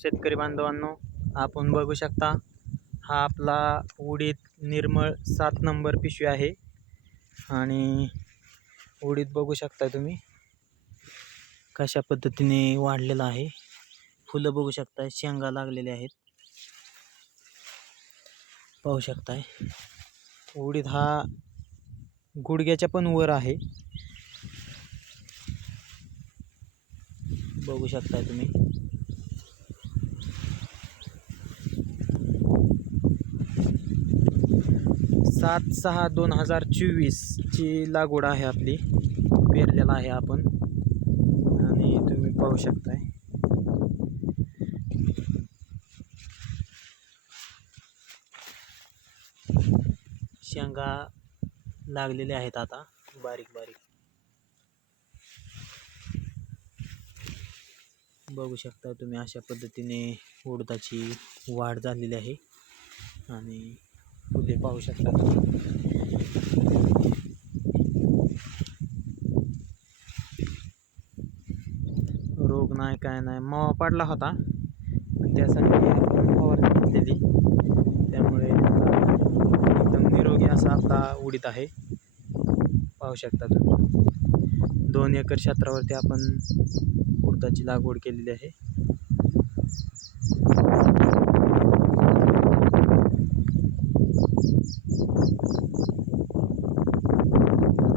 शेतकरी बांधवांनो आपण बघू शकता हा आपला उडीद निर्मळ सात नंबर पिशवी आहे. आणि उडीद बघू शकता तुम्ही कशा पद्धतीने वाढलेलं आहे. फुलं बघू शकताय शेंगा लागलेल्या आहेत. पाहू शकताय उडीद हा गुडघ्याच्या पण वर आहे. बघू शकताय तुम्ही. सात सहा दोन हजार चोवीसची लागवड आहे आपली. पेरलेला आहे आपण. आणि तुम्ही पाहू शकताय. शेंगा लागलेले आहेत आता. बारीक बारीक. बघू शकता तुम्ही अशा पद्धतीने उडदाची वाढ झालेली आहे. आणि फुले पाहू शकता. रोग नाही काय नाही. मावा पडला होता. त्यासाठी फवारणी घेतलेली. त्यामुळे एकदम निरोगी असा आपला उडीत आहे. पाहू शकता तुम्ही. दोन एकर क्षेत्रावरती आपण उडदाची लागवड केलेली आहे.